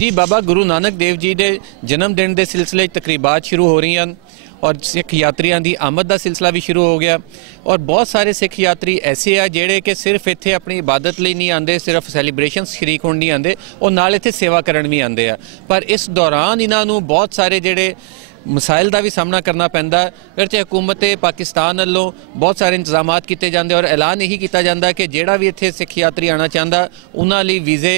जी बाबा गुरु नानक देव जी के जन्म दिन के सिलसिले तकरीबात शुरू हो रही हैं और सिख यात्रियों की आमद का सिलसिला भी शुरू हो गया और बहुत सारे सिख यात्री ऐसे आ जेड़े कि सिर्फ इत्थे अपनी इबादत लिए नहीं आते, सिर्फ सैलीब्रेशन शरीक होने नहीं आते और नाल इत्थे सेवा करन भी आते हैं। पर इस दौरान इन्हों बहुत सारे जेड़े मसाइल का भी सामना करना पैंदा। फिर तो हुकूमत पाकिस्तान वालों बहुत सारे इंतजाम किए जाते और ऐलान यही किया जाता कि जोड़ा भी इत्थे सिख यात्री आना चाहता उन्होंने लिए वीज़े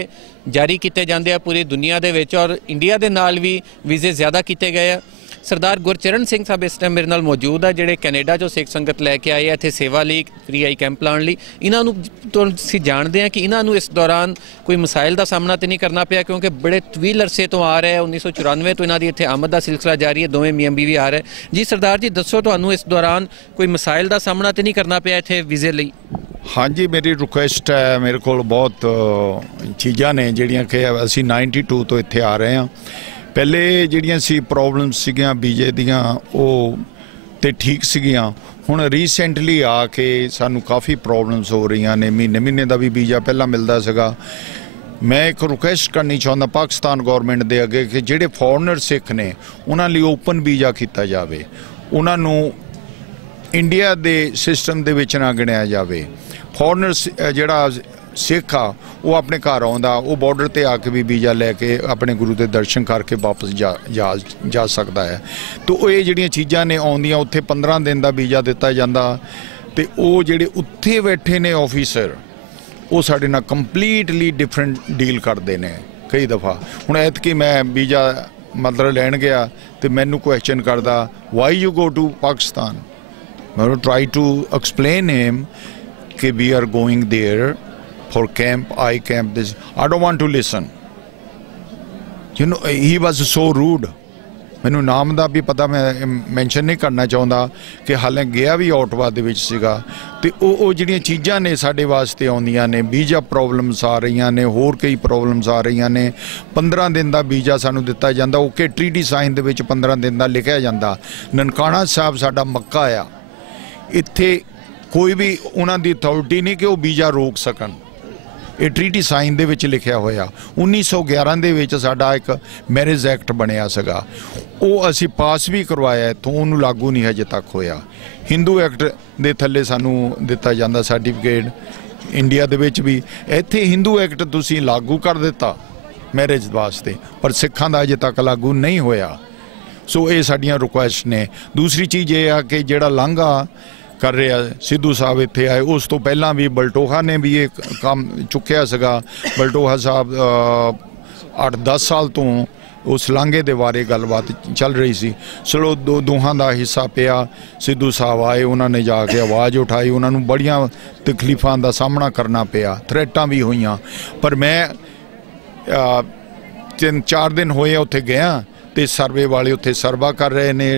जारी किए जाते हैं पूरी दुनिया के विच और इंडिया के नाल भी वीज़े ज़्यादा किए गए हैं। सरदार गुरचरण सिंह साहब इस टाइम मेरे नाल मौजूद है जिहड़े कैनेडा जो सिख संगत लैके आए इत्थे सेवा लई फ्री आई कैंप लाने लई। इन्हों तुसीं जानते हैं कि इन्हों इस दौरान कोई मसाइल का सामना तो नहीं करना पिया क्योंकि बड़े तवील अरसे तो आ रहे हैं। 1994 तो इन्हों की इत्थे आमद का सिलसिला जारी है, दोवें मियां बीवी आ रहे जी। सरदार जी दसो तुहानूं इस दौरान कोई मसाइल का सामना तो नहीं करना पिया इत्थे वीज़े लई? हाँ जी, मेरी रिक्वेस्ट है, मेरे को बहुत चीज़ां ने जिहड़ियां कि असीं 92 तो इत्थे आ रहे हैं। पहले जिहड़ियां सी प्रॉब्लम्स सीगियां वीजे दियां वो तो ठीक सीगियां, हुण रीसेंटली आके सानू काफ़ी प्रॉब्लम्स हो रही ने। महीने का भी वीज़ा पहला मिलता सीगा। मैं एक रिक्वेस्ट करनी चाहता पाकिस्तान गौरमेंट के अगे कि जिहड़े फॉरनर सिख ने उन्हां लई ओपन वीज़ा किया जाए, उन्होंने इंडिया के सिस्टम दे विच ना गिणिया जाए। फॉरनर जिहड़ा सिख आ वो अपने घर आउंदा वो बॉर्डर ते आके भी वीज़ा लैके अपने गुरु के दर्शन करके वापस जा सकता है। तो ये जिहड़ियां चीज़ां ने आउंदियां उत्थे 15 दिन का वीज़ा दिता जाता ते वो जिहड़े उत्थे बैठे ने ऑफिसर वो साडे नाल कंप्लीटली डिफरेंट डील करते हैं कई दफ़ा। हुण ऐतकी मैं वीज़ा मतलब लैण गया तो मैनू क्वेश्चन करदा why you go to Pakistan. मैं ट्राई टू एक्सप्लेन हिम कि we are going there for camp, I camp this. I don't want to listen. You know, he was so rude. मैनू नाम का भी पता, मैं मैंशन नहीं करना चाहता कि हाले गया भी ऑटवा दे विच सीगा। ते ओ जिहड़ियां चीज़ां ने साडे वास्ते आउंदियां ने, वीज़ा प्रॉब्लम्स आ रही ने, होर कई प्रॉब्लम्स आ रही ने। 15 दिन का वीज़ा सानू दिता जांदा, ओके ट्रीटी साइन दे विच 15 दिन का लिखिया जांदा। ननकाना साहब साडा मक्का आ, इत्थे कोई भी उन्हां दी अथॉरिटी नहीं कि वो वीज़ा रोक सकन। ये ट्रीटी साइन दे विच लिखिया होया। 1911 दे विच साडा एक मैरिज एक्ट बनिया सगा, वो असी पास भी करवाया तो उन्होंने लागू नहीं हजे तक होया। हिंदू एक्ट दे थल्ले सानू दिता जांदा सर्टिफिकेट इंडिया दे विच भी। इत्थे हिंदू एक्ट तुसीं लागू कर दिता मैरिज वास्ते पर सिखां दा अजे तक लागू नहीं होया। सो ये साडियां रिक्वेस्ट ने। दूसरी चीज़ ये आ कि जिहड़ा लांघा कर रहा सिद्धू साहब इत्थे आए, उस तो पहला भी बलटोहा ने भी एक काम चुक्या सगा। बलटोहा साहब 8-10 साल तो उस लांघे दे बारे गलबात चल रही सी। चलो दोहां दा हिस्सा पिया। सिद्धू साहब आए, उन्होंने जाके आवाज़ उठाई, उन्होंने बड़ियां तकलीफां दा सामना करना पिया, थ्रेटां भी हुईयां। पर मैं 3-4 दिन होए उत्थे गया तो सर्वे वाले उत्थे सर्वा कर रहे ने,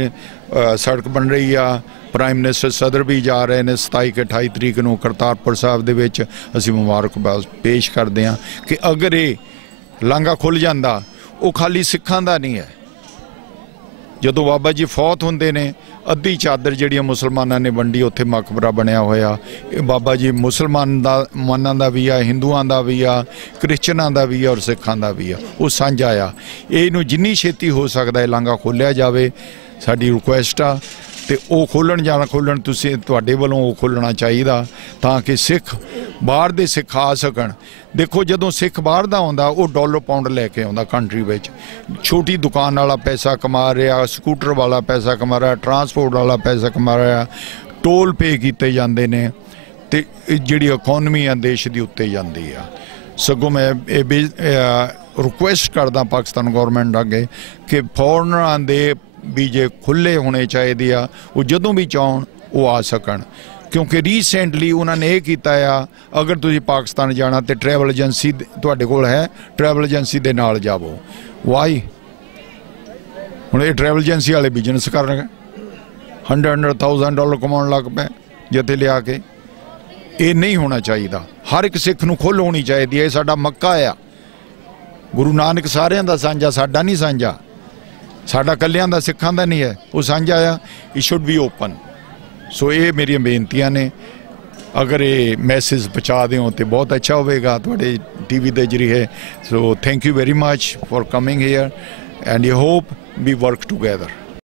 सड़क बन रही आ। प्राइम मिनिस्टर सदर भी जा रहे हैं। 27 के 28 तरीक को करतारपुर साहब दे विच असीं मुबारकबाद पेश करते हैं कि अगर ये लांघा खुल जाता वो खाली सिखां दा नहीं है। जदों बाबा जी फौत होंदे ने अद्धी चादर जिहड़ियां मुसलमानां ने वंडी उत्थे मकबरा बनया होया। बाबा जी मुसलमानां दा भी आ, हिंदुआं दा भी आ, क्रिश्चनां दा भी आ और सिखां दा भी आ। वो सांझा आ। इहनूं जिन्नी छेती हो सकदा है लांघा खोलिया जावे, साडी रिक्वेस्ट आ। तो वो खोलन या ना खोलन तुहाडे वालों वो खोलना चाहिए ताकि सिख बाहर दे सिख आ सकन। देखो जदों सिख बाहर दा आउंदा वो डॉलर पाउंड लैके आउंदा कंट्री विच। छोटी दुकान वाला पैसा कमा रहा, स्कूटर वाला पैसा कमा रहा, ट्रांसपोर्ट वाला पैसा कमा रहा, टोल पे किए जाते हैं तो जिहड़ी इकोनॉमी आ देश की उत्ते जाती है। सगों मैं रिक्वेस्ट करदा पाकिस्तान गौरमेंट अगे कि फॉरनरां दे वीजे खुले होने चाहिए आ, वो जदों भी चाहन वो आ सकन। क्योंकि रीसेंटली उन्होंने ये किया आ, अगर तुसीं पाकिस्तान जाना तो ट्रैवल एजेंसी तुहाडे कोल है, ट्रैवल एजेंसी दे नाल जावो। वाई हुण ये ट्रैवल एजेंसी वाले बिजनेस कर रहे $100,000 कमाउण लग पे जिथे लिया के। ये नहीं होना चाहिए। हर एक सिख नूं खुल होनी चाहिए है। साडा मक्का आ, गुरु नानक सारियां दा सांझा, साडा नहीं सांझा, साडा कल्लियां दा सिखां दा नहीं है, वो सांझा आ। It should be open. So ये मेरी बेनतियां ने। ਅਗਰ ਇਹ ਮੈਸੇਜ ਪਹੁੰਚਾ ਦਿਓ ਤਾਂ ਬਹੁਤ ਅੱਛਾ ਹੋਵੇਗਾ ਤੁਹਾਡੇ ਟੀਵੀ ਦੇ ਜ਼ਰੀਏ। So thank you very much for coming here and you hope we work together.